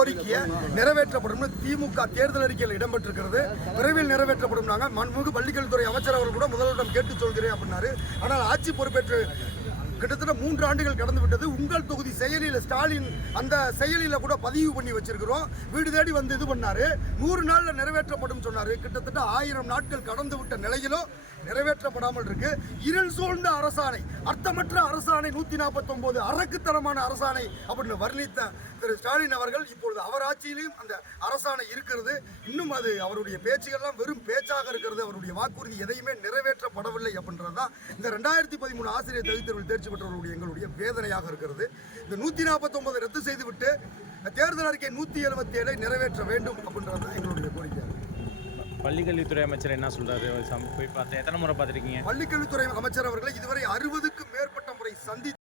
கோரிக்கையை நிறைவேற்றப்படும் திமுக தேர்தல் அறிக்கையில் இடம்பெற்றிருக்கிறது. விரைவில் நிறைவேற்றப்படும் நாங்கள் மண்முக பள்ளிக்கல்வித்துறை அமைச்சர் அவர்கள் கூட முதல்வரிடம் கேட்டு சொல்கிறேன் அப்படின்னாரு. ஆனால் ஆட்சி பொறுப்பேற்று கிட்டத்தட்ட மூன்று ஆண்டுகள் கடந்து விட்டது. உங்கள் தொகுதி செயலியில் ஸ்டாலின் அந்த செயலியில் கூட பதிவு பண்ணி வச்சிருக்கிறோம். வீடு தேடி வந்து இது பண்ணாரு. நூறு நாளில் நிறைவேற்றப்படும் சொன்னாரு. கிட்டத்தட்ட ஆயிரம் நாட்கள் கடந்து விட்ட நிலையிலும் நிறைவேற்றப்படாமல் இருக்கு. இருள் சூழ்ந்த அரசாணை அர்த்தமற்ற அரசாணை நூத்தி நாற்பத்தி ஒன்பது அரக்குத்தனமான அரசாணை அப்படின்னு வர்ணித்த திரு ஸ்டாலின் அவர்கள் இப்பொழுது அவர் ஆட்சியிலையும் அந்த அரசாணை இருக்கிறது. இன்னும் அது அவருடைய பேச்சுகள்லாம் வெறும் பேச்சாக இருக்கிறது. அவருடைய வாக்குறுதி எதையுமே நிறைவேற்றப்படவில்லை அப்படின்றது தான் இந்த ரெண்டாயிரத்தி பதிமூணு ஆசிரியர் தகுதித்தேர்வில் தேர்ச்சி பெற்றவர்களுடைய எங்களுடைய வேதனையாக இருக்கிறது. இந்த நூற்றி நாற்பத்தொன்பது ரத்து செய்துவிட்டு தேர்தல் அறிக்கை நூற்றி எழுபத்தி ஏழை நிறைவேற்ற வேண்டும் அப்படின்றது எங்களுடைய பள்ளிக்கல்வித்துறை அமைச்சர் என்ன சொல்றாரு? போய் பார்த்து எத்தனை முறை பார்த்துருக்கீங்க? பள்ளிக்கல்வித்துறை அமைச்சர் அவர்களை இதுவரை அறுபதுக்கும் மேற்பட்ட முறை சந்தித்து